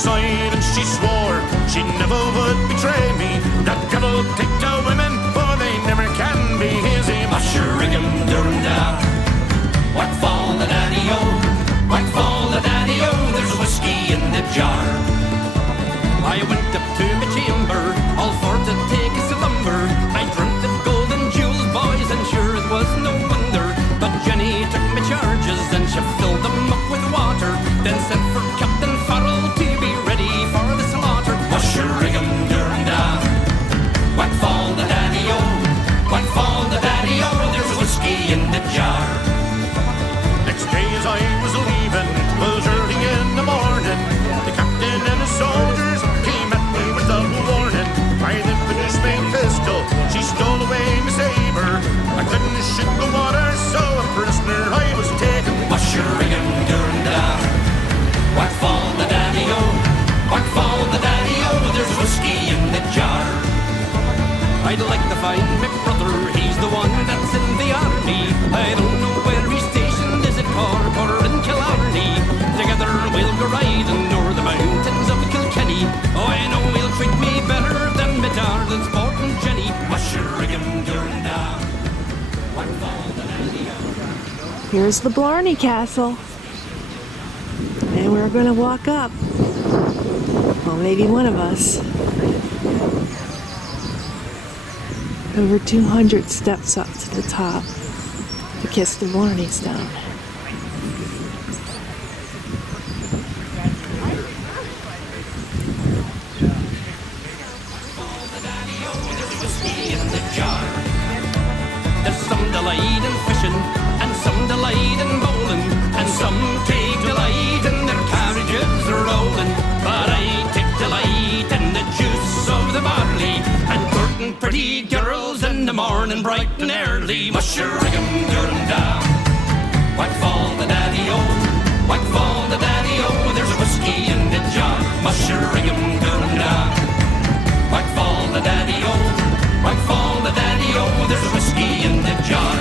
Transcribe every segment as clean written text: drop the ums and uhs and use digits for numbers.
side and she swore she never would betray me. The devil take the women, for they never can be his. Musheringham, Durham, what fall the daddy-o, what fall the daddy-o, there's whiskey in the jar. I went up to my chamber, all for to take a slumber. I dreamt of golden jewels, boys, and sure it was no wonder. But Jenny took my charges and she filled them up with water, then sent for Captain Farrell to be ready for the slaughter. Musheringham, Durham, what fall the daddy-o, what fall the daddy-o, there's whiskey in the jar. Next day as I was leaving, was early in the morning, the captain and his soldiers came at me with a warning. I then finished my pistol, she stole away my saber. I couldn't shoot the water, so a prisoner I was taken. Musheringham, Durham, what fall the daddy-o, what fall the daddy-o, there's whiskey in the jar. I'd like to find my brother, he's the one that's in the army. I don't know where he's stationed, is it Cork or in Killarney? Together we'll go riding o'er the mountains of Kilkenny. Oh, I know he'll treat me better than my darling sporting Jenny. Musheringham, Durham, what fall the daddy-o. Here's the Blarney Castle. And we're going to walk up. Well, maybe one of us. Over 200 steps up to the top to kiss the Blarney Stone. There's some delight in fishing, and some delight in bowling, and some take delight in their carriages rolling. But I take delight in the juice of the barley, and courting pretty girls in the morning bright and early. Musheringham, Durham, what fall the daddy-o, what fall the daddy-o, there's whiskey in the jar. Musheringham, Durham, what fall the daddy-o, what fall the daddy-o, there's whiskey in the jar.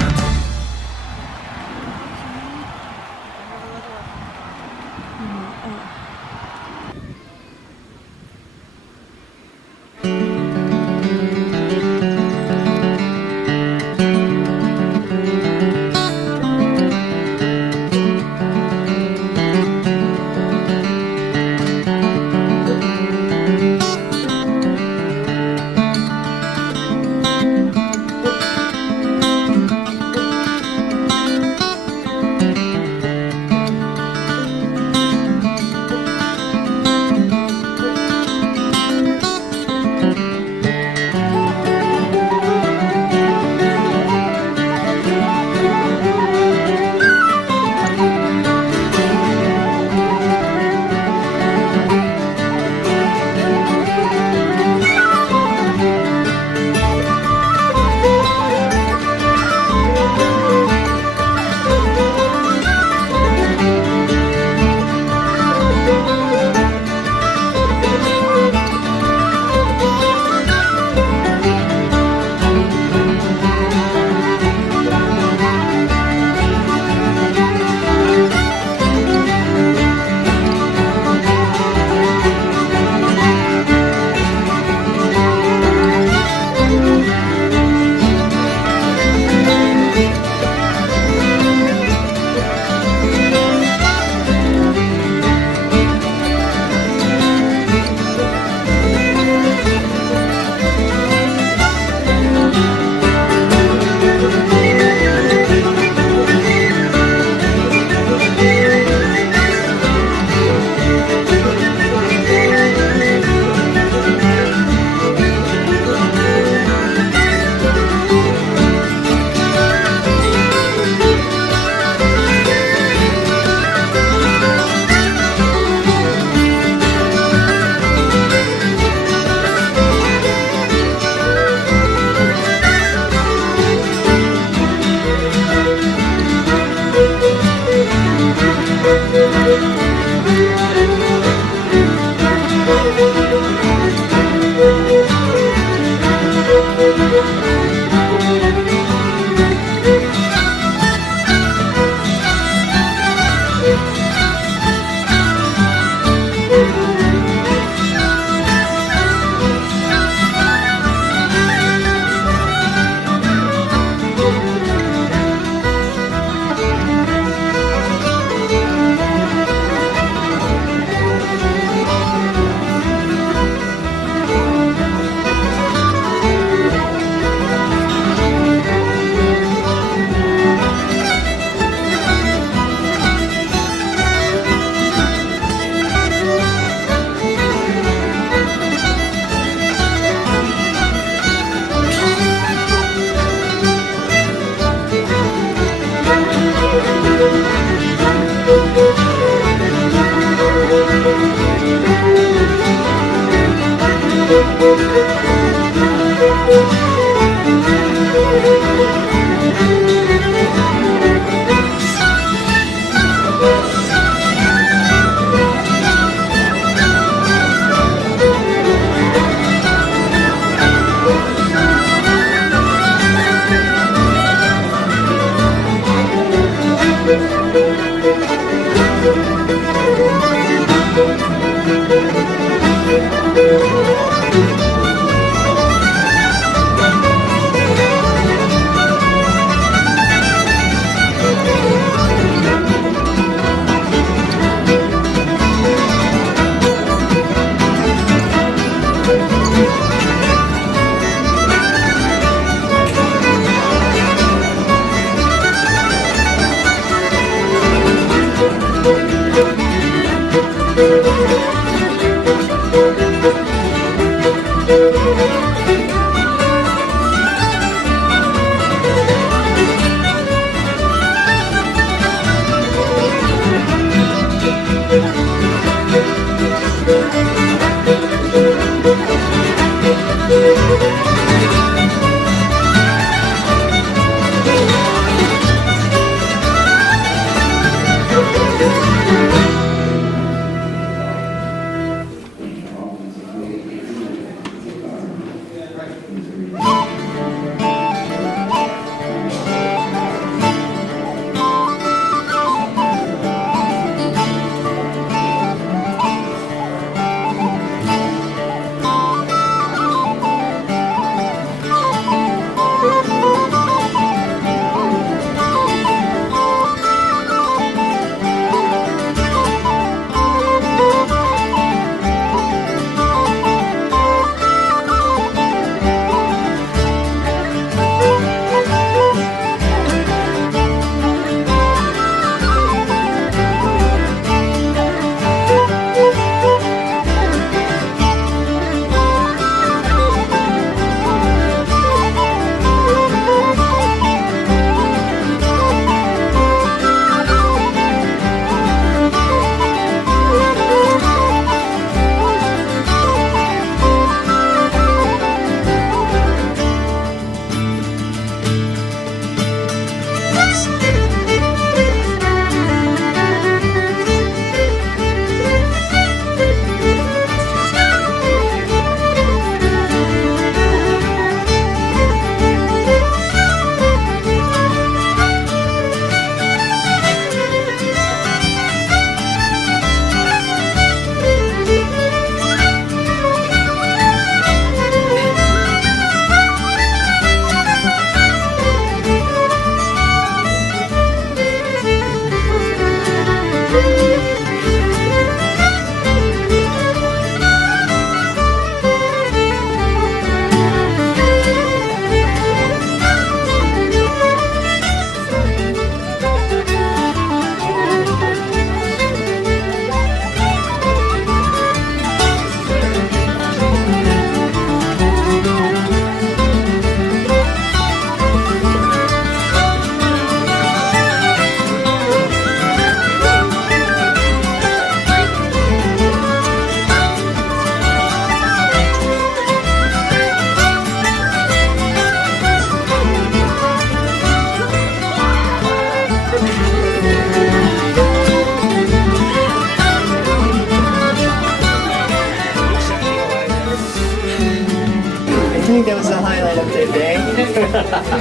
Oh,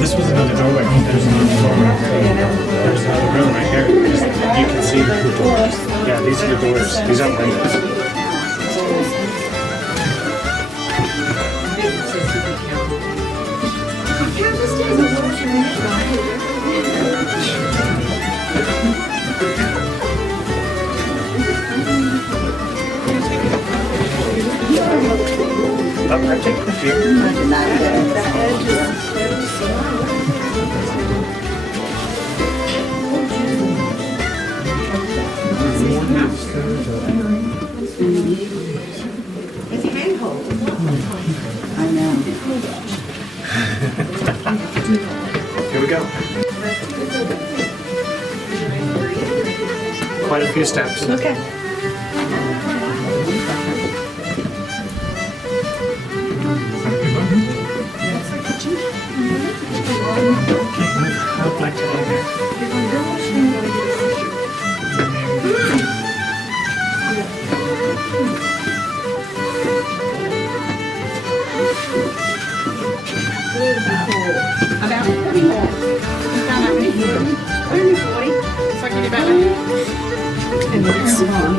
this was another doorway. There's another doorway. There's another room right here. You can see the doors. Yeah, these are the doors. These aren't windows. I'm going to take the view. I know. Here we go. Quite a few steps. Okay. I'd like to go there. About 40 more. About how many? Only 40. So I can get about And it's small.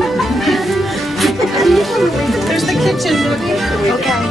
There's the kitchen, Boogie. Okay.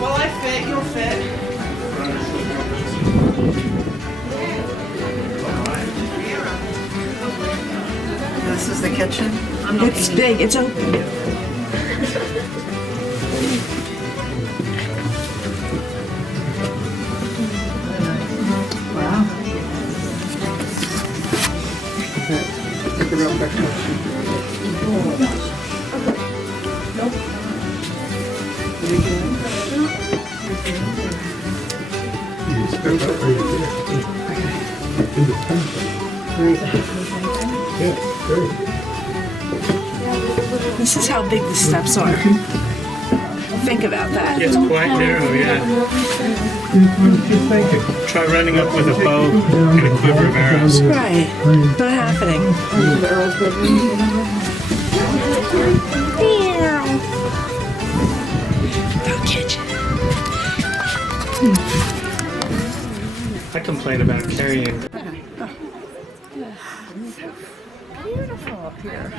Well, I fit, you'll fit. This is the kitchen. It's big. It's open. Wow. Take a real quick picture. This is how big the steps are. Think about that. It's quite narrow, yeah. Try running up with a bow and a quiver of arrows. Right. Not happening. Don't catch it. I complain about carrying. Beautiful up here.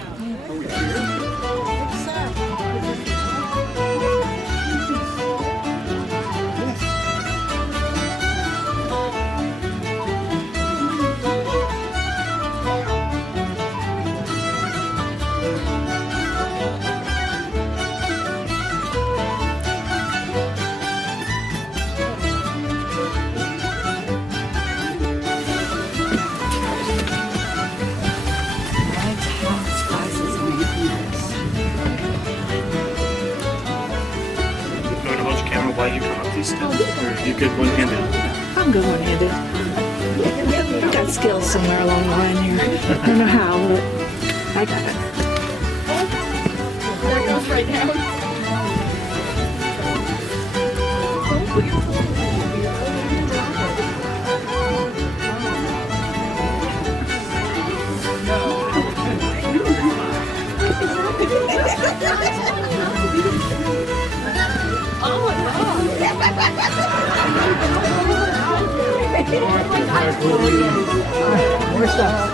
You want to hold your camera while you come up these steps? Or are you good one-handed? I'm good one-handed. I've got skills somewhere along the line here. I don't know how, but I got it. There it goes right down. More stuff.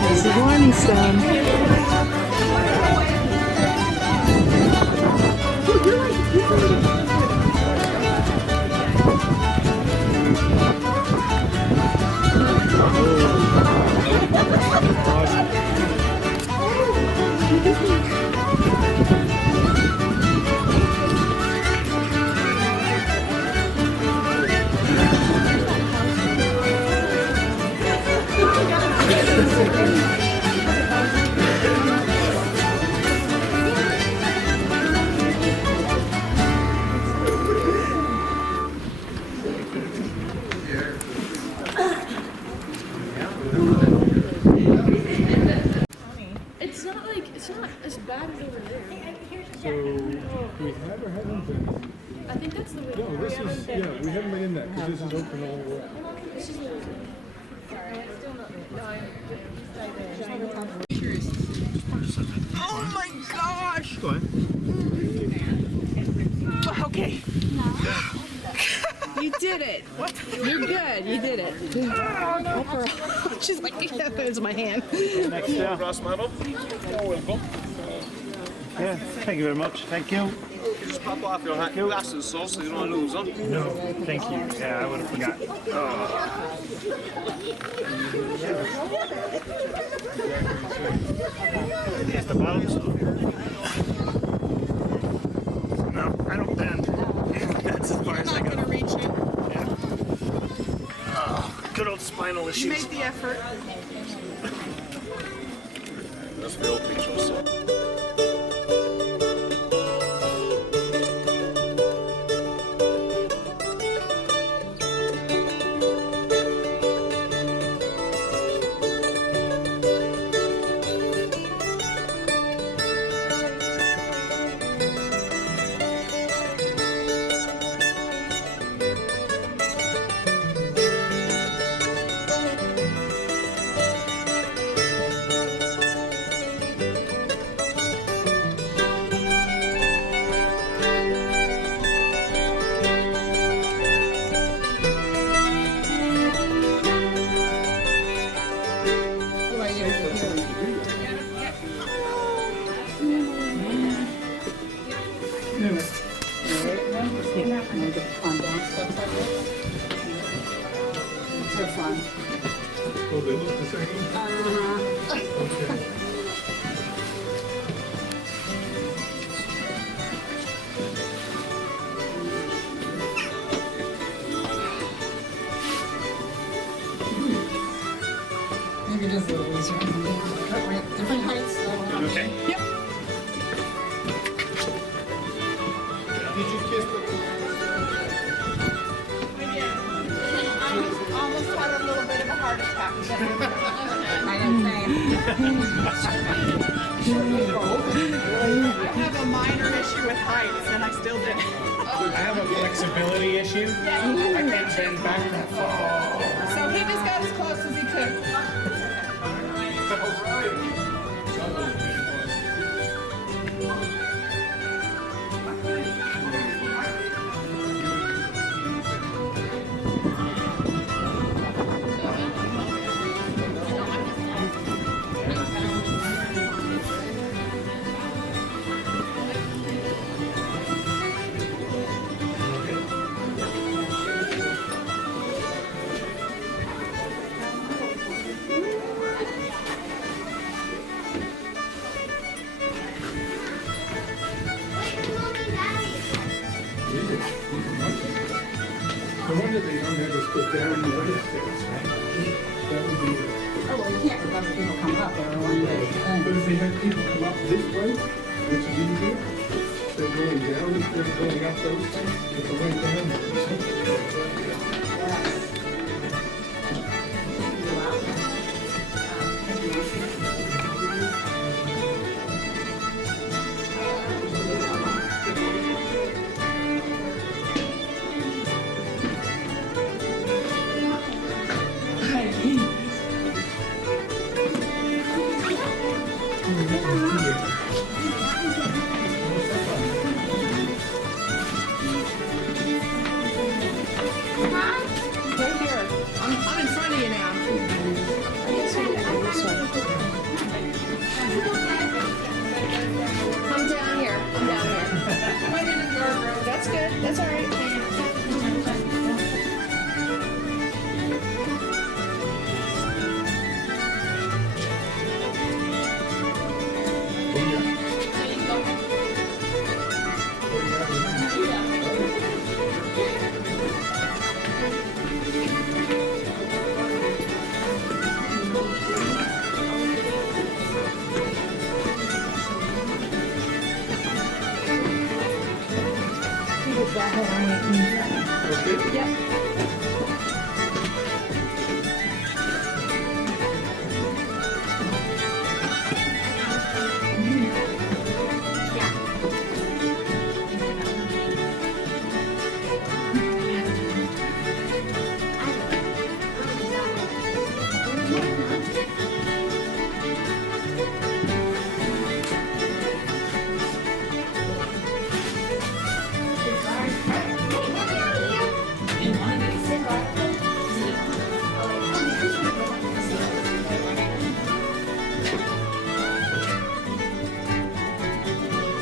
There's the Blarney stone. It's not as bad as over there. So we have or haven't been? I think that's the way. No, this is, yeah, we haven't been in that because this is open all the way. This is the way. Oh my gosh! Go ahead. Okay. You did it. You're good. You did it. She's like, there's my hand. Next, brass medal. Yeah, thank you very much. Thank you. Just pop off your hat glasses, so you don't lose them. No, thank you. Yeah, I would have forgot. Here's the bottom. No, I don't bend. That's as far as I go. Gonna reach it. Yeah. Good old spinal You issues. made the effort. That's the old picture, so. Oh, they look the same? Okay. Maybe it is a little easier. Different heights. Okay. Yep. Did you kiss the... I almost had a little bit of a heart attack. I didn't I have a minor issue with heights, and I still did it. I have a flexibility issue. I can't bend back that far. So he just got as close as he could. wonder they don't have us go down the other stairs, right? That would be, Oh, well, you can't with other people coming up there or one day. but if they had people come up this way, which is easier, they're going down instead of going up those things, it's a way down. Right here. I'm in front of you now. I'm down here. I'm down here. That's good. That's all right.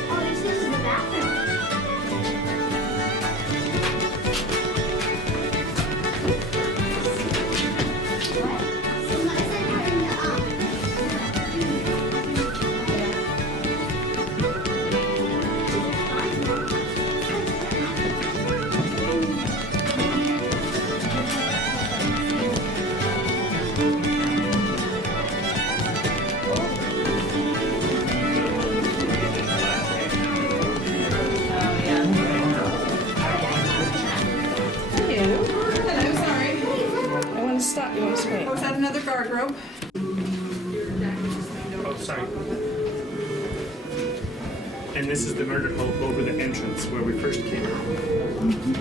Oh, this is the bathroom. What? Someone said having Hello, sorry. I want to stop. You want to swing? Oh, is that another guard rope? Oh, sorry. And this is the murder hope over the entrance where we first came in.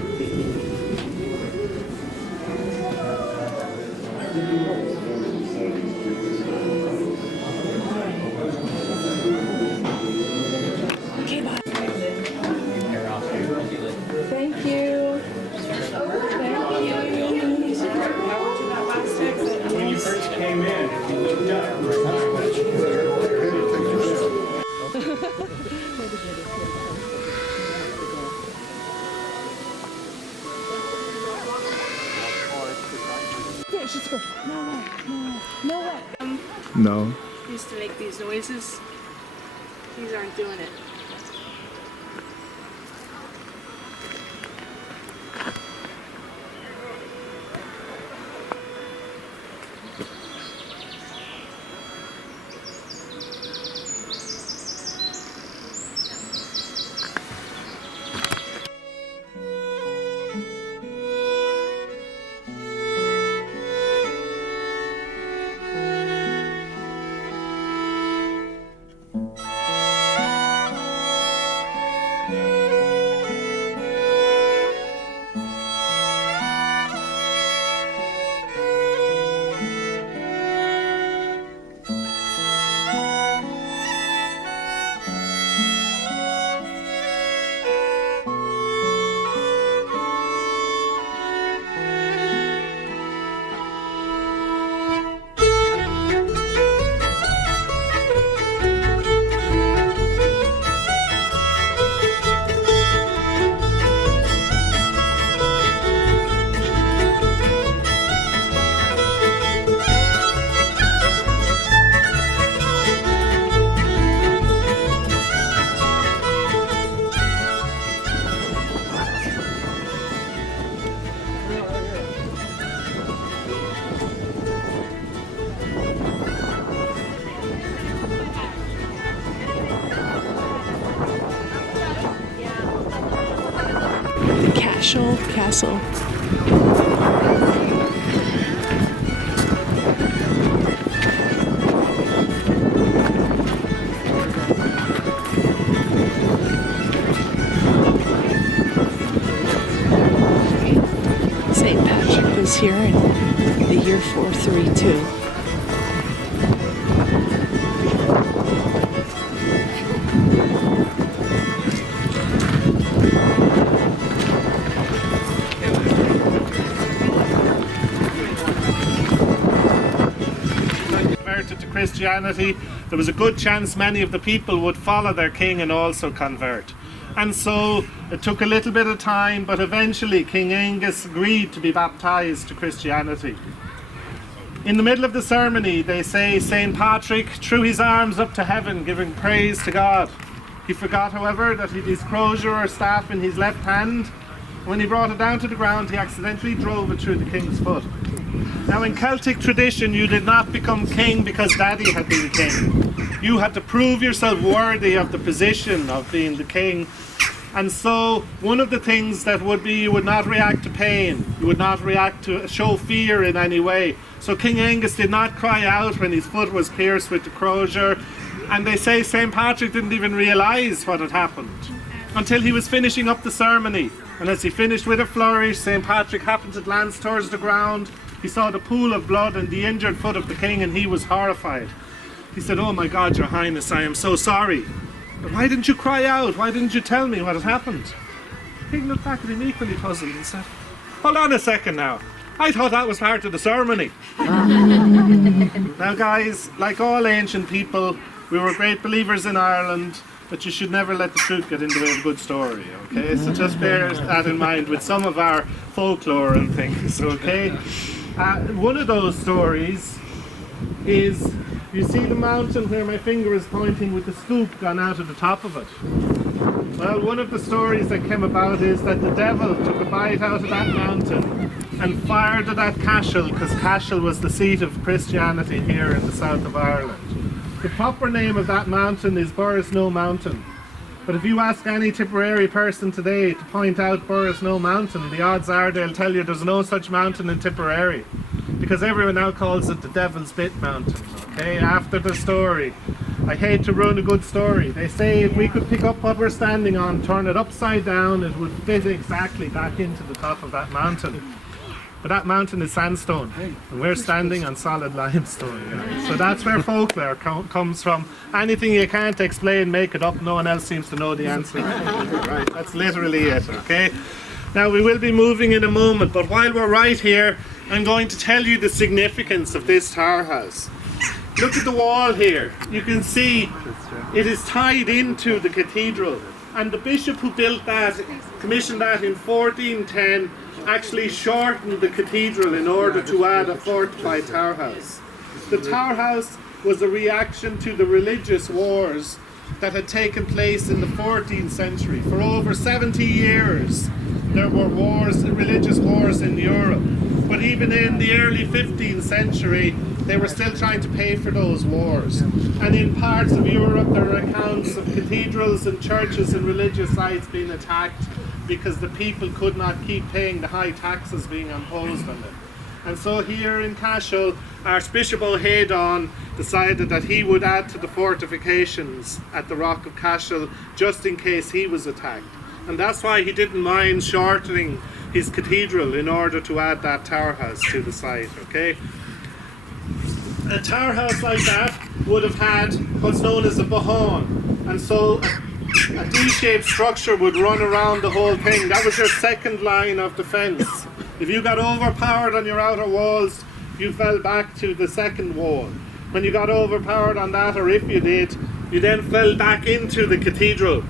Okay, bye. Thank you. When you first came in, if you looked up, Yeah, she's good. No way. No way. No. Used to make these noises. These aren't doing it. Cashel Castle. St. Patrick was here in the year 432. Converted to Christianity, there was a good chance many of the people would follow their king and also convert. And so it took a little bit of time, but eventually King Angus agreed to be baptized to Christianity. In the middle of the ceremony, they say St. Patrick threw his arms up to heaven, giving praise to God. He forgot, however, that he had his crozier or staff in his left hand. When he brought it down to the ground, he accidentally drove it through the king's foot. Now, in Celtic tradition, you did not become king because daddy had been king. You had to prove yourself worthy of the position of being the king. And so, one of the things that would be, you would not react to pain. You would not react to show fear in any way. So King Angus did not cry out when his foot was pierced with the crozier. And they say St. Patrick didn't even realise what had happened until he was finishing up the ceremony. And as he finished with a flourish, St. Patrick happened to glance towards the ground. He saw the pool of blood and the injured foot of the king, and he was horrified. He said, "Oh my God, Your Highness, I am so sorry. But why didn't you cry out? Why didn't you tell me what had happened?" The king looked back at him equally puzzled and said, "Hold on a second now. I thought that was part of the ceremony." Now guys, like all ancient people, we were great believers in Ireland, but you should never let the truth get in the way of a good story, okay? So just bear that in mind with some of our folklore and things, okay? One of those stories is, you see the mountain where my finger is pointing with the scoop gone out of the top of it? Well, one of the stories that came about is that the devil took a bite out of that mountain and fired it at Cashel, because Cashel was the seat of Christianity here in the south of Ireland. The proper name of that mountain is Borrisno Mountain. But if you ask any Tipperary person today to point out Borrisno Mountain, the odds are they'll tell you there's no such mountain in Tipperary, because everyone now calls it the Devil's Bit Mountain, okay, after the story. I hate to ruin a good story. They say if we could pick up what we're standing on, turn it upside down, it would fit exactly back into the top of that mountain. But that mountain is sandstone, and we're standing on solid limestone, guys. So that's where folklore comes from. Anything you can't explain, make it up. No one else seems to know the answer. Right, that's literally it, okay? Now, we will be moving in a moment, but while we're right here, I'm going to tell you the significance of this tower house. Look at the wall here. You can see it is tied into the cathedral, and the bishop who built that, commissioned that in 1410, actually shortened the cathedral in order to add a fortified tower house. The tower house was a reaction to the religious wars that had taken place in the 14th century. For over 70 years there were wars, religious wars in Europe. But even in the early 15th century they were still trying to pay for those wars. And in parts of Europe there are accounts of cathedrals and churches and religious sites being attacked because the people could not keep paying the high taxes being imposed on them. And so here in Cashel, Archbishop O'Haydon decided that he would add to the fortifications at the Rock of Cashel just in case he was attacked. And that's why he didn't mind shortening his cathedral in order to add that tower house to the site, okay? A tower house like that would have had what's known as a bahon, and so a D-shaped structure would run around the whole thing. That was your second line of defense. If you got overpowered on your outer walls, you fell back to the second wall. When you got overpowered on that, or if you did, you then fell back into the cathedral.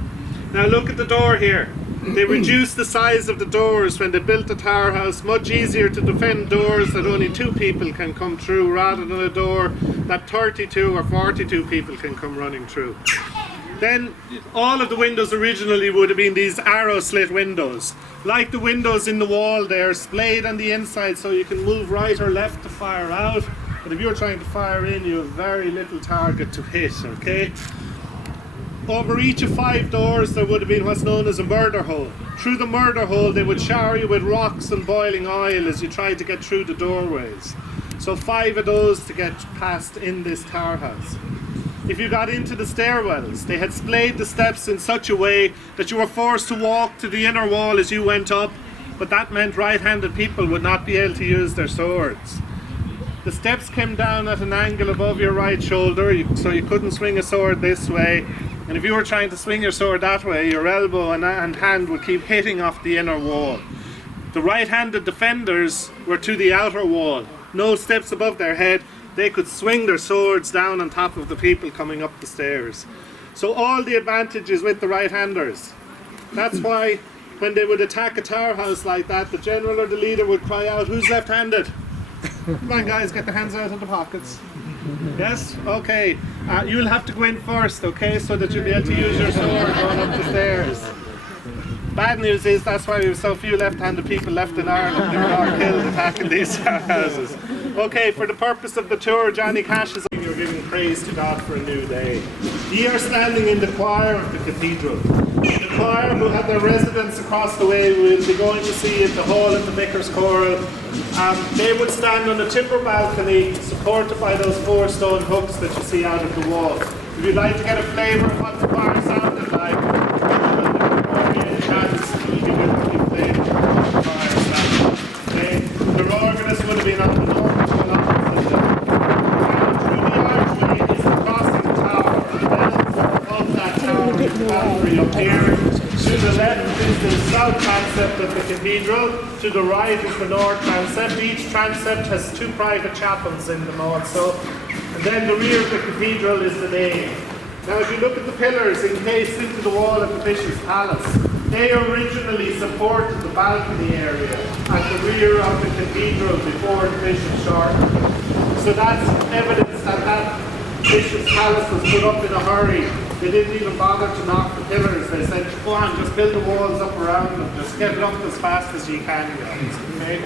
Now look at the door here. They reduced the size of the doors when they built the tower house. Much easier to defend doors that only 2 people can come through rather than a door that 32 or 42 people can come running through. Then all of the windows originally would have been these arrow slit windows. Like the windows in the wall there, splayed on the inside so you can move right or left to fire out. But if you're trying to fire in, you have very little target to hit, okay? Over each of 5 doors there would have been what's known as a murder hole. Through the murder hole, they would shower you with rocks and boiling oil as you tried to get through the doorways. So 5 of those to get past in this tower house. If you got into the stairwells, they had splayed the steps in such a way that you were forced to walk to the inner wall as you went up, but that meant right-handed people would not be able to use their swords. The steps came down at an angle above your right shoulder, so you couldn't swing a sword this way. And if you were trying to swing your sword that way, your elbow and hand would keep hitting off the inner wall. The right-handed defenders were to the outer wall. No steps above their head. They could swing their swords down on top of the people coming up the stairs. So all the advantages with the right-handers. That's why when they would attack a tower house like that, the general or the leader would cry out, "Who's left-handed?" Come on guys, get the hands out of the pockets. Yes? Okay. You'll have to go in first, okay, so that you'll be able to use your sword going up the stairs. Bad news is that's why we have so few left-handed people left in Ireland. They were all killed attacking these houses. Okay, for the purpose of the tour, Johnny Cash is you're giving praise to God for a new day. Ye are standing in the choir of the cathedral. The choir, who have their residence across the way, we'll be going to see at the hall of the Vicar's Choral. They would stand on a timber balcony supported by those 4 stone hooks that you see out of the wall. If you'd like to get a flavour of what the choir sounded like, the organist would have been on the north wall opposite them. Through the archway is the crossing tower. Above that tower is the gallery up here. To the left is the south transept of the cathedral. To the right is the north transept. Each transept has 2 private chapels in them also. And then the rear of the cathedral is the nave. Now if you look at the pillars encased into the wall of the Bishop's Palace, they originally supported the balcony area at the rear of the cathedral before the Bishop's short. So that's evidence that that Bishop's Palace was put up in a hurry. They didn't even bother to knock the pillars. They said, go on, just build the walls up around them. Just get it up as fast as you can, guys. Okay?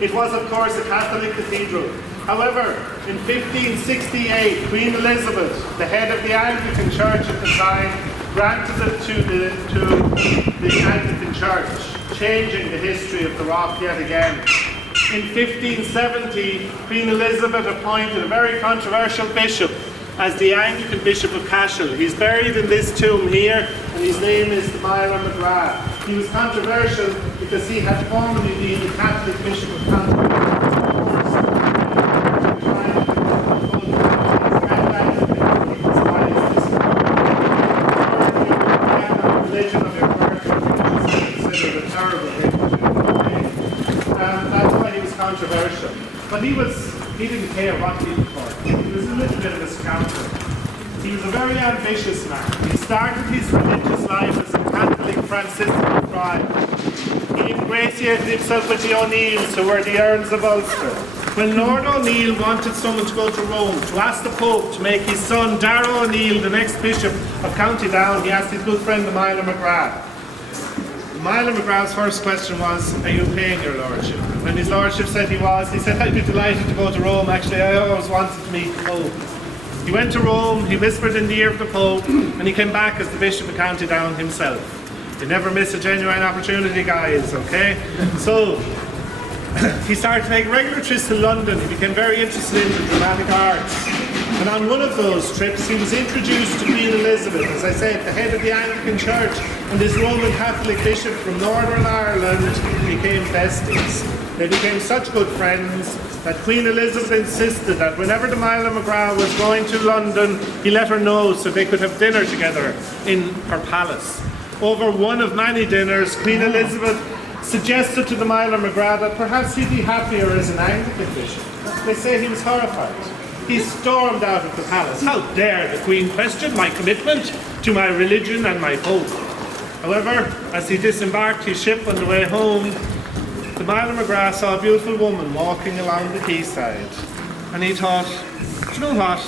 It was, of course, a Catholic cathedral. However, in 1568, Queen Elizabeth, the head of the Anglican Church at the time, granted it to the Anglican Church, changing the history of the rock yet again. In 1570, Queen Elizabeth appointed a very controversial bishop as the Anglican Bishop of Cashel. He's buried in this tomb here, and his name is Myra McGrath. He was controversial because he had formerly been the Catholic Bishop of Canterbury. Controversial, but he didn't care what people thought. He was a little bit of a scoundrel. He was a very ambitious man. He started his religious life as a Catholic Franciscan friar. He ingratiated himself with the O'Neills, who were the Earls of Ulster. When Lord O'Neill wanted someone to go to Rome to ask the Pope to make his son Darragh O'Neill the next Bishop of County Down, he asked his good friend Myra McGrath. Myra McGrath's first question was, are you paying your lordship? When his lordship said he was, he said, I'd be delighted to go to Rome. Actually, I always wanted to meet the Pope. He went to Rome, he whispered in the ear of the Pope, and he came back as the Bishop of County Down himself. You never miss a genuine opportunity, guys, okay? So, he started to make regular trips to London. He became very interested in the dramatic arts. And on one of those trips, he was introduced to Queen Elizabeth, as I said, the head of the Anglican Church, and this Roman Catholic bishop from Northern Ireland became besties. They became such good friends that Queen Elizabeth insisted that whenever the Myra McGrath was going to London, he let her know so they could have dinner together in her palace. Over one of many dinners, Queen Elizabeth suggested to the Myra McGrath that perhaps he'd be happier as an Anglican bishop. They say he was horrified. He stormed out of the palace. How dare the Queen question my commitment to my religion and my Pope? However, as he disembarked his ship on the way home, the Myra McGrath saw a beautiful woman walking along the quayside. And he thought, do you know what?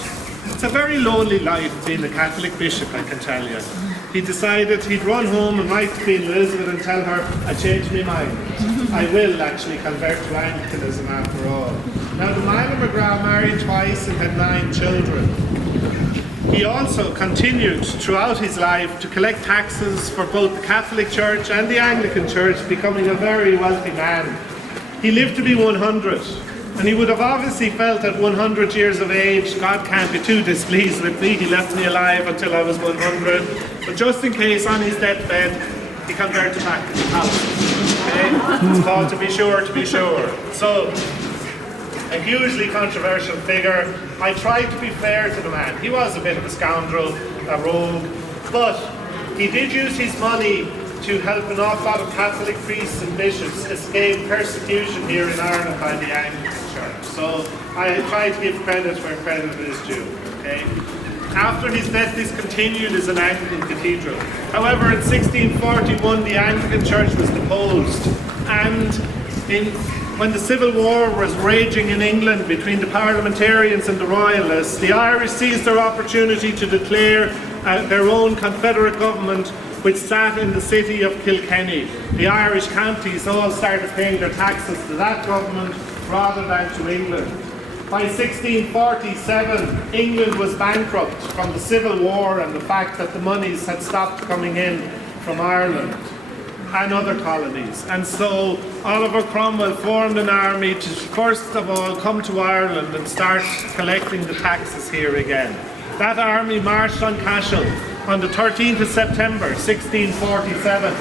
It's a very lonely life being a Catholic bishop, I can tell you. He decided he'd run home and write to Queen Elizabeth and tell her, I changed my mind. I will actually convert to Anglicanism after all. Now, the Myra McGrath married twice and had 9 children. He also continued throughout his life to collect taxes for both the Catholic Church and the Anglican Church, becoming a very wealthy man. He lived to be 100, and he would have obviously felt at 100 years of age, God can't be too displeased with me, he left me alive until I was 100. But just in case, on his deathbed, he converted back to the Catholic. Okay? It's called to be sure, to be sure. So, a hugely controversial figure. I tried to be fair to the man. He was a bit of a scoundrel, a rogue, but he did use his money to help an awful lot of Catholic priests and bishops escape persecution here in Ireland by the Anglican Church. So I try to give credit where credit is due. Okay? After his death, this continued as an Anglican cathedral. However, in 1641, the Anglican Church was deposed, and when the Civil War was raging in England between the parliamentarians and the royalists, the Irish seized their opportunity to declare their own confederate government, which sat in the city of Kilkenny. The Irish counties all started paying their taxes to that government rather than to England. By 1647, England was bankrupt from the Civil War and the fact that the monies had stopped coming in from Ireland and other colonies. And so Oliver Cromwell formed an army to first of all come to Ireland and start collecting the taxes here again. That army marched on Cashel on the 13th of September 1647.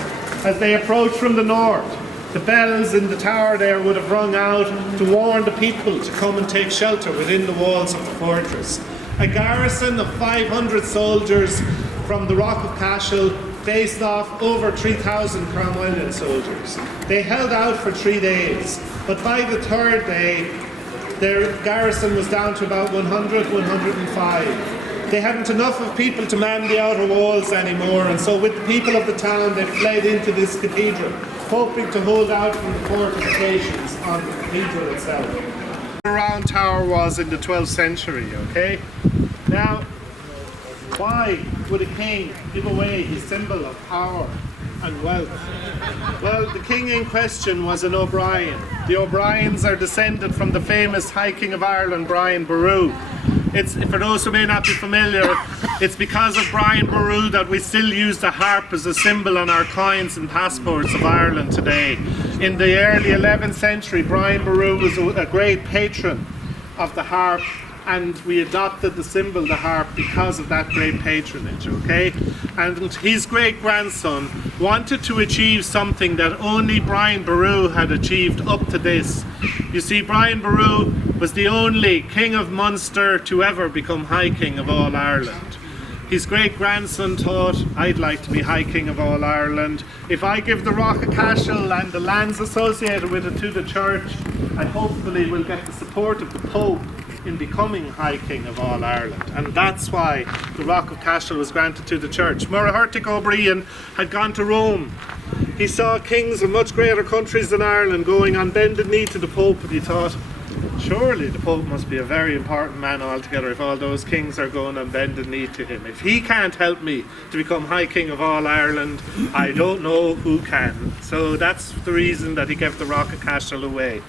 As they approached from the north, the bells in the tower there would have rung out to warn the people to come and take shelter within the walls of the fortress. A garrison of 500 soldiers from the Rock of Cashel faced off over 3,000 Cromwellian soldiers. They held out for 3 days, but by the third day, their garrison was down to about 100, 105. They hadn't enough of people to man the outer walls anymore, and so with the people of the town, they fled into this cathedral, hoping to hold out from the fortifications on the cathedral itself. The round tower was in the 12th century, okay? Now, why would a king give away his symbol of power and wealth? Well, the king in question was an O'Brien. The O'Briens are descended from the famous High King of Ireland, Brian Boru. It's, for those who may not be familiar, it's because of Brian Boru that we still use the harp as a symbol on our coins and passports of Ireland today. In the early 11th century, Brian Boru was a great patron of the harp, and we adopted the symbol, the harp, because of that great patronage, okay? And his great-grandson wanted to achieve something that only Brian Boru had achieved up to this. You see, Brian Boru was the only King of Munster to ever become High King of all Ireland. His great-grandson thought, I'd like to be High King of all Ireland. If I give the Rock of Cashel and the lands associated with it to the church, I hopefully will get the support of the Pope in becoming High King of all Ireland. And that's why the Rock of Cashel was granted to the church. Murrahurtig O'Brien had gone to Rome. He saw kings of much greater countries than Ireland going on bended knee to the Pope, and he thought, surely the Pope must be a very important man altogether if all those kings are going on bended knee to him. If he can't help me to become High King of all Ireland, I don't know who can. So that's the reason that he gave the Rock of Cashel away.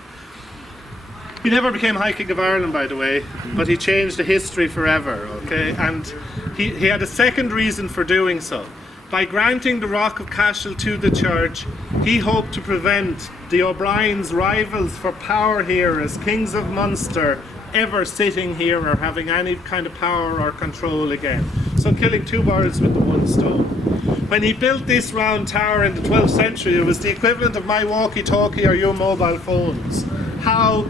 He never became High King of Ireland, by the way, but he changed the history forever, okay? And he had a second reason for doing so. By granting the Rock of Cashel to the church, he hoped to prevent the O'Brien's rivals for power here as Kings of Munster ever sitting here or having any kind of power or control again. So killing two birds with the one stone. When he built this round tower in the 12th century, it was the equivalent of my walkie-talkie or your mobile phones. How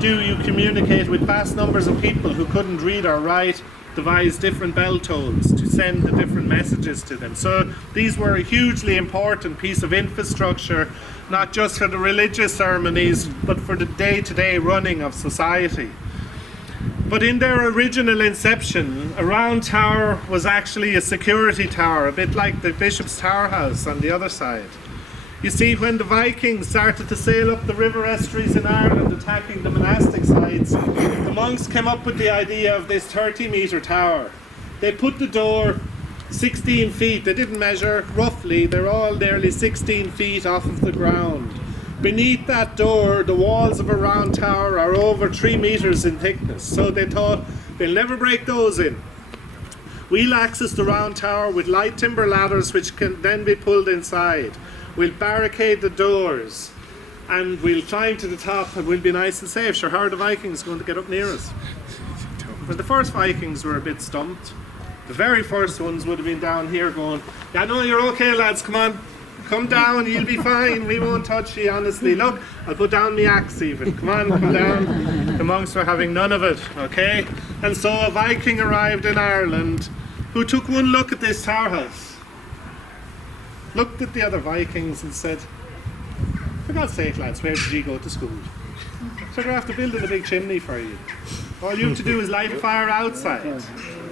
do you communicate with vast numbers of people who couldn't read or write, devise different bell tones to send the different messages to them? So these were a hugely important piece of infrastructure, not just for the religious ceremonies, but for the day-to-day running of society. But in their original inception, a round tower was actually a security tower, a bit like the Bishop's Tower House on the other side. You see, when the Vikings started to sail up the river estuaries in Ireland attacking the monastic sites, the monks came up with the idea of this 30-metre tower. They put the door 16 feet, they didn't measure, roughly, they're all nearly 16 feet off of the ground. Beneath that door, the walls of a round tower are over 3 metres in thickness, so they thought they'll never break those in. We'll access the round tower with light timber ladders which can then be pulled inside. We'll barricade the doors and we'll climb to the top and we'll be nice and safe. Sure, how are the Vikings going to get up near us? Well, the first Vikings were a bit stumped. The very first ones would have been down here going, yeah, no, you're okay, lads, come on. Come down, you'll be fine. We won't touch you, honestly. Look, I'll put down my axe even. Come on, come down. The monks were having none of it, okay? And so a Viking arrived in Ireland who took one look at this tower house, looked at the other Vikings and said, for God's sake, lads, where did you go to school? So they're after building a big chimney for you. All you have to do is light a fire outside,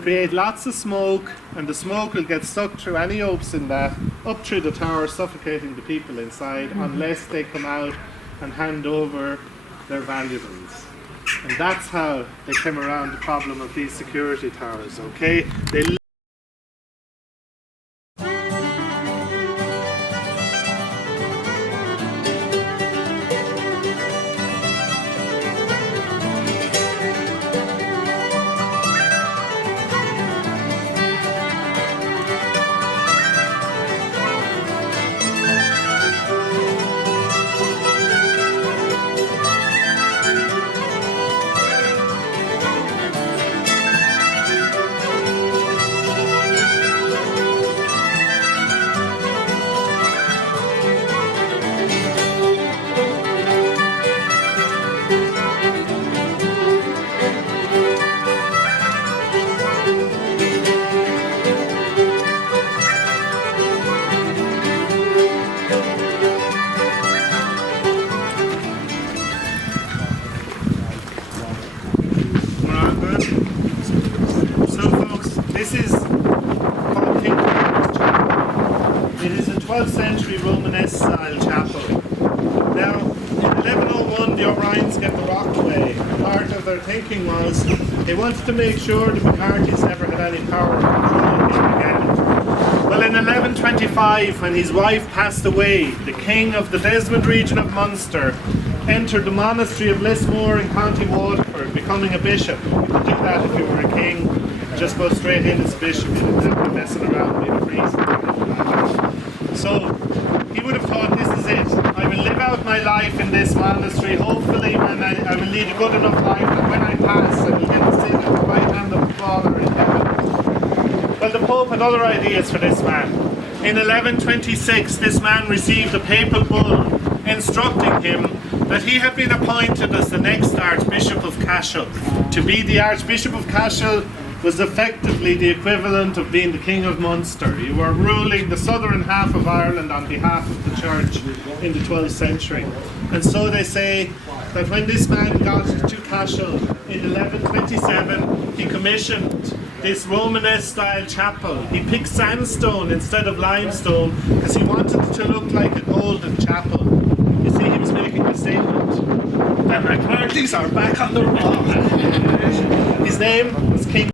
create lots of smoke, and the smoke will get sucked through any opes in that, up through the tower, suffocating the people inside, unless they come out and hand over their valuables. And that's how they came around the problem of these security towers, okay? They This is called King George's Chapel. It is a 12th century Romanesque style chapel. Now, in 1101 the O'Briens get the rock away. Part of their thinking was they wanted to make sure the McCarthy's never had any power or control again. Well, in 1125, when his wife passed away, the king of the Desmond region of Munster entered the monastery of Lismore in County Waterford, becoming a bishop. You could do that if you were a king. Just go straight in as a bishop, you didn't have to be messing around being a priest. So he would have thought, this is it. I will live out my life in this monastery. Hopefully when I will lead a good enough life that when I pass I will get to sit at the right hand of the Father in heaven. Well, the Pope had other ideas for this man. In 1126 this man received a papal bull instructing him that he had been appointed as the next Archbishop of Cashel. To be the Archbishop of Cashel was effectively the equivalent of being the King of Munster. You were ruling the southern half of Ireland on behalf of the Church in the 12th century. And so they say that when this man got to Cashel in 1127, he commissioned this Romanesque style chapel. He picked sandstone instead of limestone because he wanted it to look like a golden chapel. You see, he was making a statement. The McCarthy's are back on the rock. His name was King.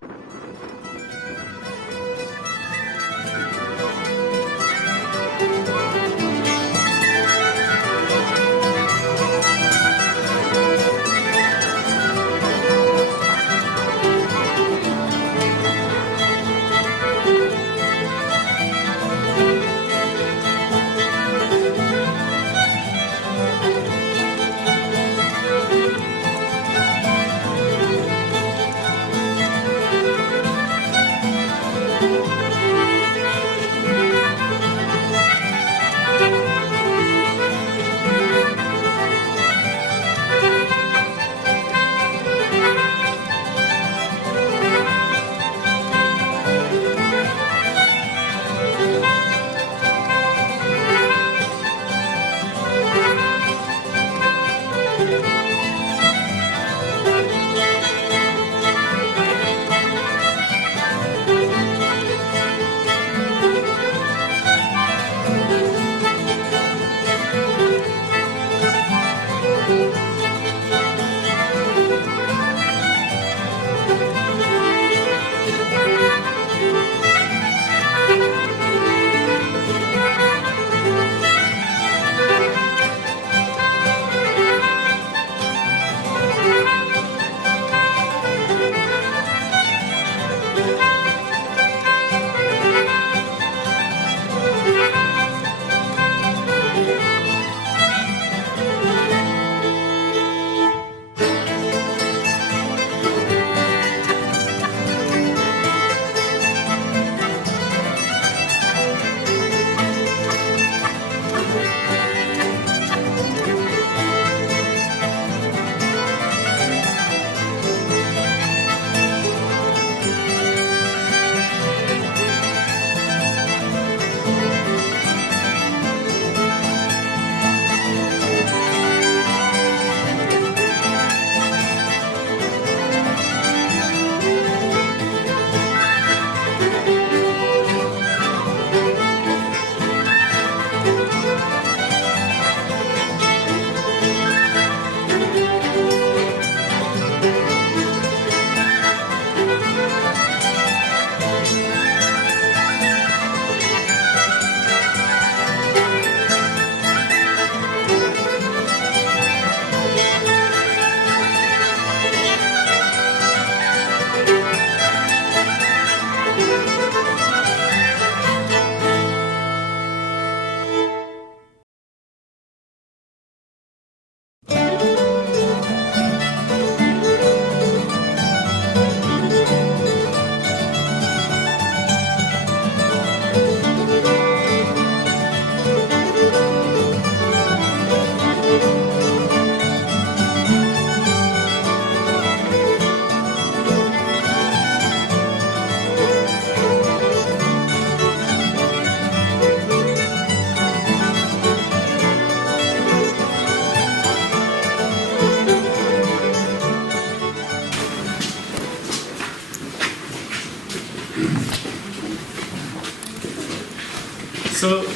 So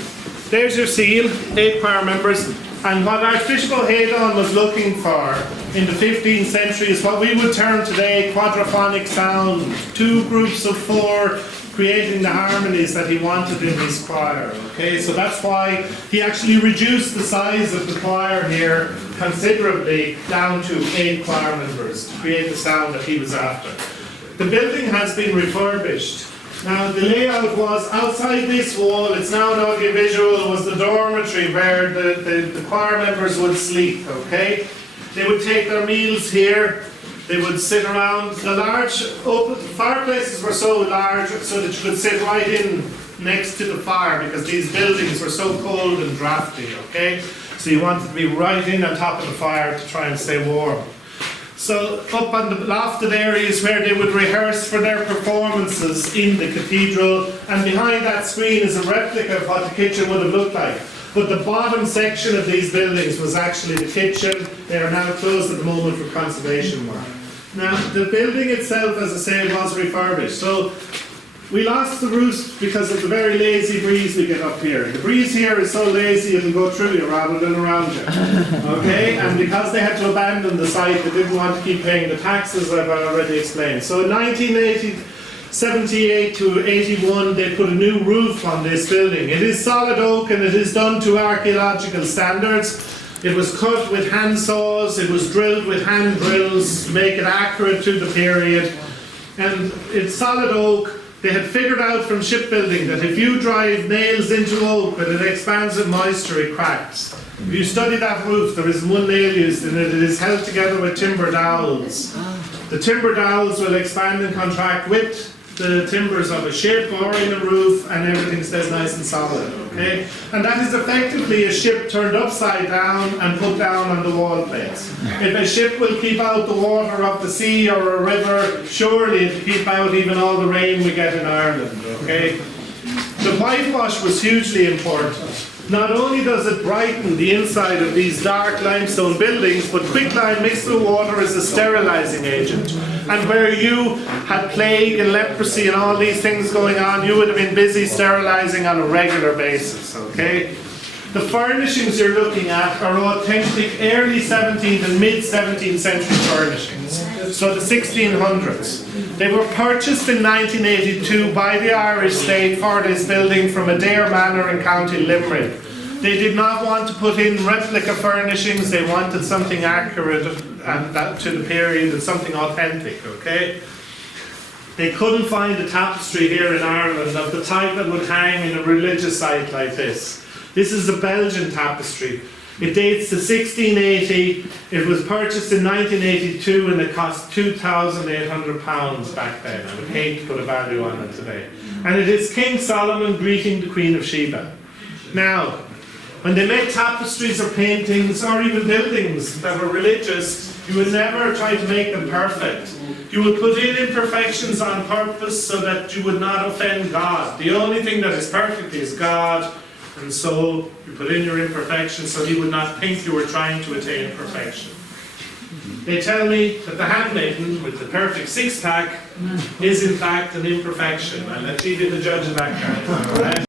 there's your seal, 8 choir members. And what Archbishop O'Haydon was looking for in the 15th century is what we would term today quadraphonic sound. 2 groups of 4 creating the harmonies that he wanted in his choir. Okay, so that's why he actually reduced the size of the choir here considerably down to 8 choir members to create the sound that he was after. The building has been refurbished. Now the layout was outside this wall, it's now an audiovisual, was the dormitory where the choir members would sleep, okay? They would take their meals here, they would sit around. The large open fireplaces were so large so that you could sit right in next to the fire because these buildings were so cold and drafty, okay? So you wanted to be right in on top of the fire to try and stay warm. So up on the lofted areas where they would rehearse for their performances in the cathedral, and behind that screen is a replica of what the kitchen would have looked like. But the bottom section of these buildings was actually the kitchen. They are now closed at the moment for conservation work. Now the building itself, as I say, was refurbished. So we lost the roof because of the very lazy breeze we get up here. The breeze here is so lazy it'll go through you rather than around you. Okay? And because they had to abandon the site, they didn't want to keep paying the taxes, I've already explained. So in 1978 to 81, they put a new roof on this building. It is solid oak and it is done to archaeological standards. It was cut with hand saws, it was drilled with hand drills to make it accurate to the period. And it's solid oak. They had figured out from shipbuilding that if you drive nails into oak and it expands with moisture, it cracks. If you study that roof, there is one nail used in it. It is held together with timber dowels. The timber dowels will expand and contract with the timbers of a ship or in a roof, and everything stays nice and solid, okay? And that is effectively a ship turned upside down and put down on the wall plates. If a ship will keep out the water of the sea or a river, surely it'll keep out even all the rain we get in Ireland, okay? The whitewash was hugely important. Not only does it brighten the inside of these dark limestone buildings, but quicklime mixed with water is a sterilizing agent. And where you had plague and leprosy and all these things going on, you would have been busy sterilizing on a regular basis, okay? The furnishings you're looking at are authentic early 17th and mid 17th century furnishings. So the 1600s. They were purchased in 1982 by the Irish state for this building from Adair Manor in County Limerick. They did not want to put in replica furnishings, they wanted something accurate and that to the period and something authentic, okay? They couldn't find a tapestry here in Ireland of the type that would hang in a religious site like this. This is a Belgian tapestry. It dates to 1680, it was purchased in 1982 and it cost £2,800 back then. I would hate to put a value on it today. And it is King Solomon greeting the Queen of Sheba. Now, when they made tapestries or paintings or even buildings that were religious, you would never try to make them perfect. You would put in imperfections on purpose so that you would not offend God. The only thing that is perfect is God. And so you put in your imperfections so he would not think you were trying to attain perfection. They tell me that the handmaiden with the perfect six-pack is in fact an imperfection. I'll let you be the judge of that kind. All right?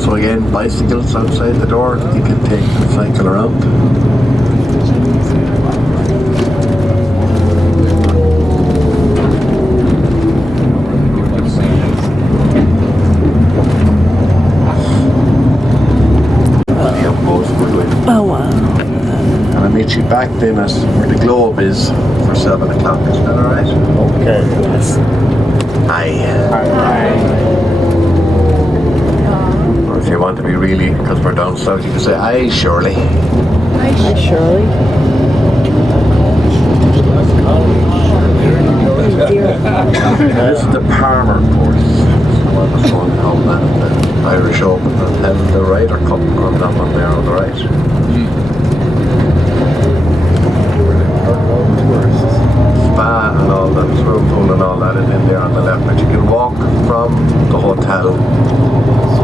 Also again, bicycles outside the door. You can take the cycle around. Oh wow. And I'll meet you back then at where the Globe is for 7 o'clock. Is that alright? Okay. Yes. Aye. Or if you want to be really, because we're down south, you can say aye, Shirley. Hi, Shirley. This is the Palmer course. So I was going home that the Irish Open and held the Ryder Cup on that one there on the right. Spa and all that, swimming pool and all that is in there on the left, but you can walk from the hotel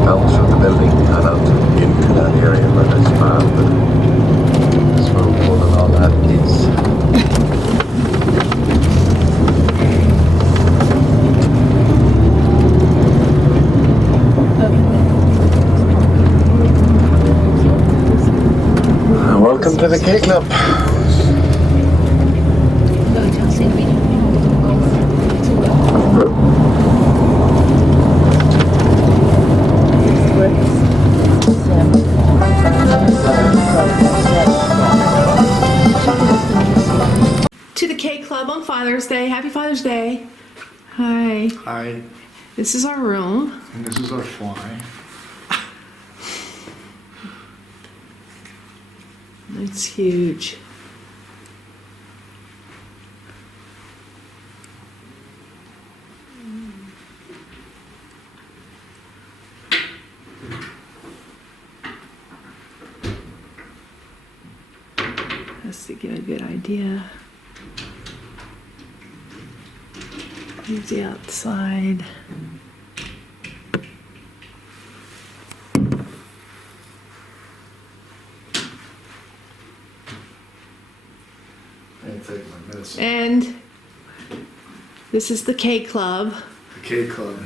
down through the building and out into that area where the spa and the swimming pool and all that is. Welcome to the K Club. To the K Club on Father's Day. Happy Father's Day. Hi. Hi, This is our room. and this is our fly. It's huge. Just to get a good idea. Here's the outside. I take my medicine. And this is the K Club. The K Club.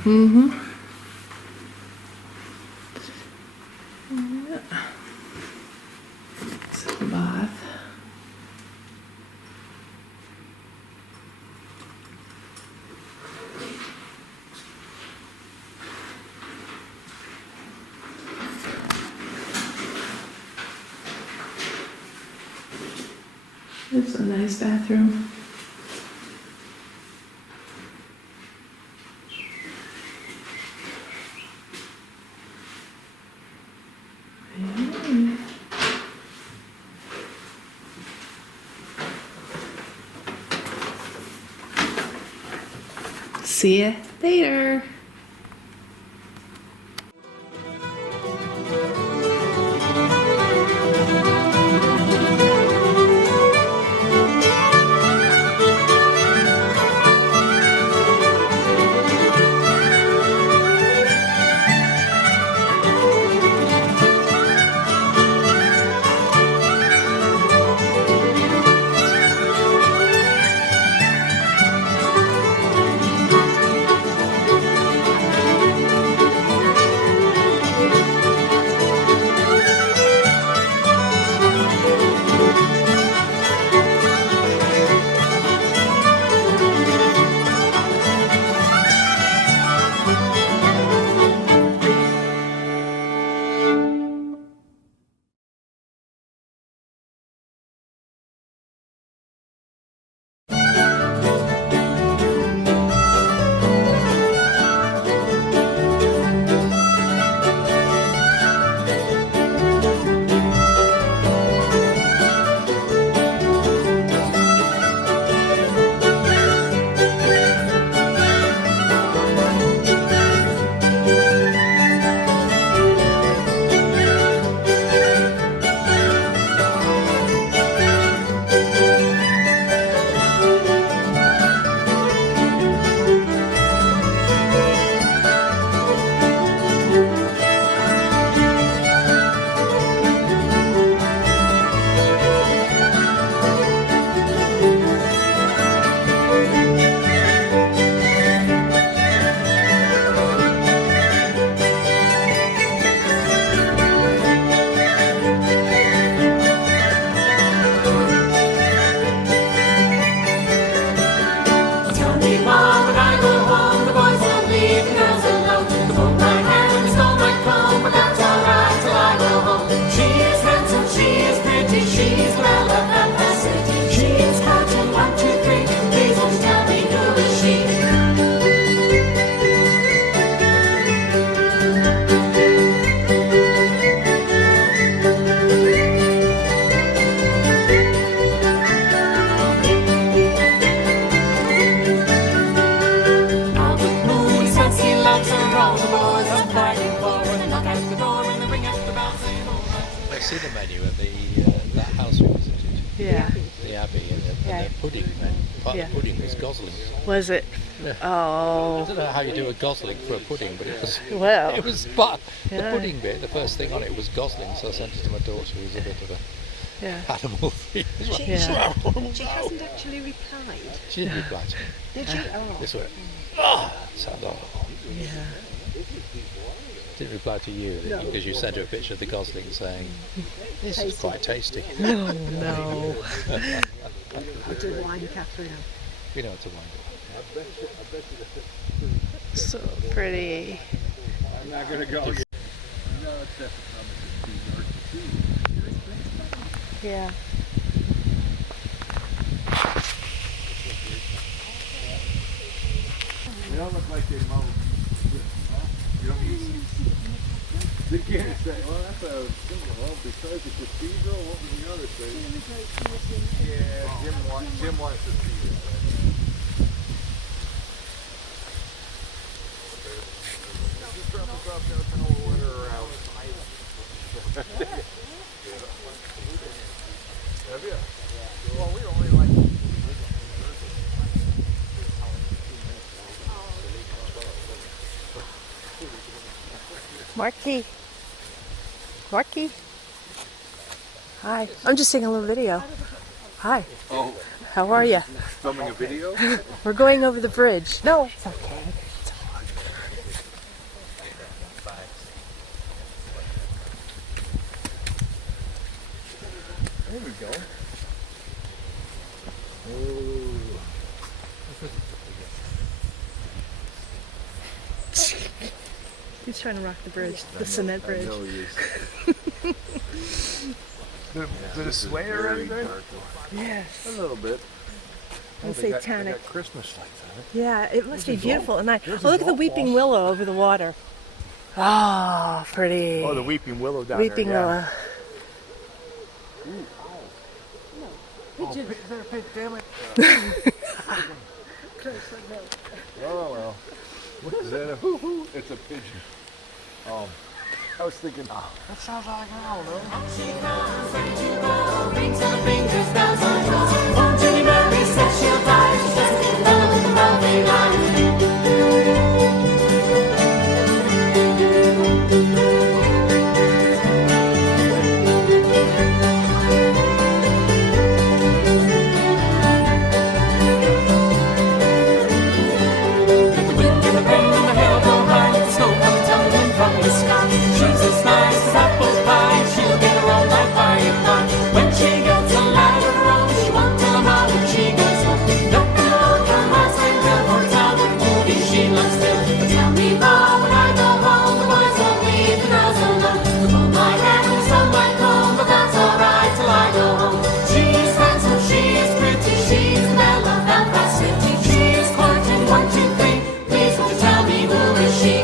It's the bath. It's a nice bathroom. See ya later. how the boys are fighting for. When they knock at the door, when they ring at the bell, saying, oh, I see the menu at that house we visited, Yeah. the Abbey, and Yeah. the pudding. Part Yeah. of the pudding was gosling. Was it? Yeah. I Oh. don't know how you do a gosling for a pudding, but it was. Well. It was but Yeah. the pudding bit. The first thing on it was gosling, so I sent it to my daughter, who's a bit of a Yeah. animal freak. She hasn't actually replied. She didn't reply to me. Did she? Oh. This way. Oh, sounds awful. Yeah. Didn't reply to you because you sent her a picture of the gosling saying this is quite tasty. No, no. It's a wine, Catherine. We know it's a wine. So pretty. I'm not gonna go. Yeah. They don't look like they mow. You don't use. They can't say, well, that's a single. Well, besides the cathedral, what was the other thing? Yeah, Jim wants to see it. Just drop us off downtown, we'll let her around. Have you? Well, we only like. Marky. Marky. Hi. I'm just taking a little video. Hi. Oh, How are you? filming a video? We're going over the bridge. No, it's okay. There we go. He's trying to rock the bridge, the cement bridge. I know he is. Did it sway or anything? Yes. A little bit. And They satanic. got Christmas lights on it. Yeah, it must be beautiful at night. Oh, look at the weeping willow over the water. Ah, pretty. Oh, the weeping willow down weeping there. willow. Oh, is there a pig? Damn it. Oh, well. What is that? It's a pigeon. I was thinking, that sounds like, I don't know. she comes, ready to go, rings on her fingers, bells on her toes. Oh, Jenny Mary says she'll die, she doesn't get love with the lovely life. Let the wind and the rain and the hail go high, let the snow come tumbling from the sky. She's as nice as apple pie, she'll get her own life by and by. When she gets a lad of her own, she won't tell him all when she goes home. Look at the old farmhouse and tell for town, what movie she loves still. But tell me now, when I go home, the boys won't leave the girls alone. To hold my hand and some might comb, but that's alright till I go home. She's handsome, she's pretty, she's the belle of Belfast City. She's courting 1, 2, 3, please won't you tell me who is she?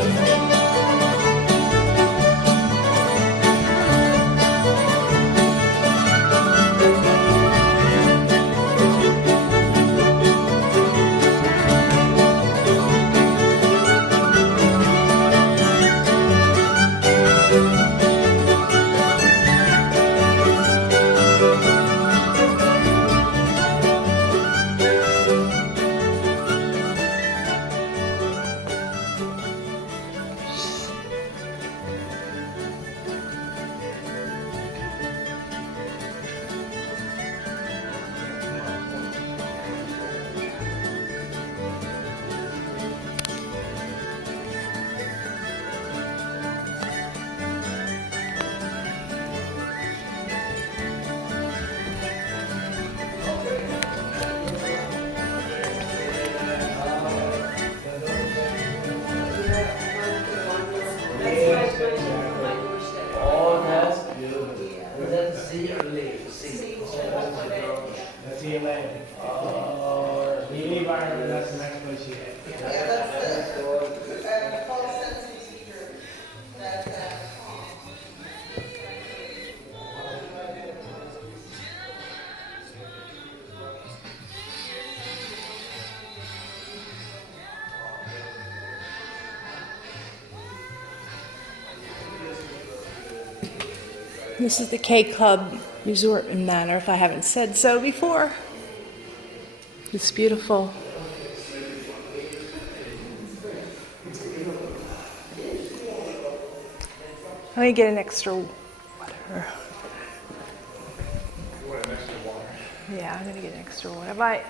That's the Atlantic. We leave Ireland, that's the next place you head. This is the K Club Resort and Manor, if I haven't said so before. It's beautiful. Let me get an extra water. Yeah, I'm gonna get an extra water. Bye.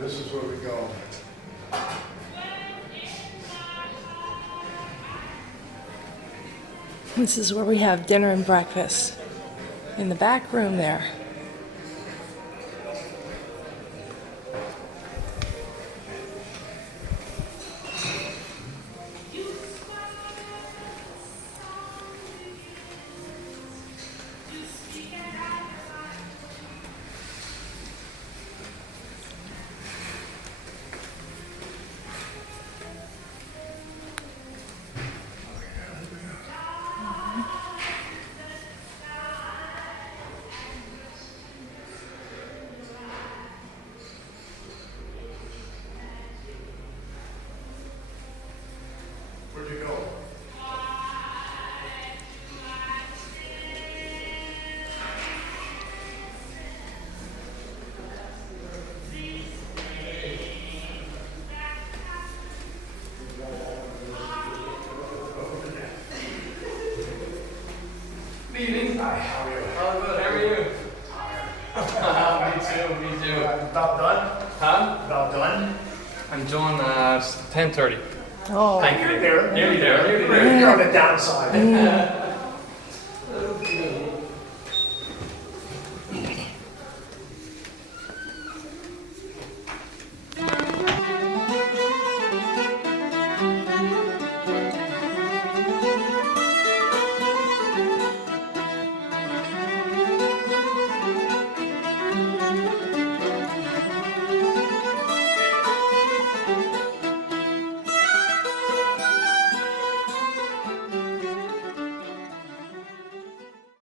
This is where we go. This is where we have dinner and breakfast. In the back room there. Where'd you go? Evening. Hi, how are you? Oh, good. How are you? Tired. Me too. About done? Huh? About done? I'm done at 10:30. Oh. Thankfully. Nearly there. Nearly there. You're on the downside.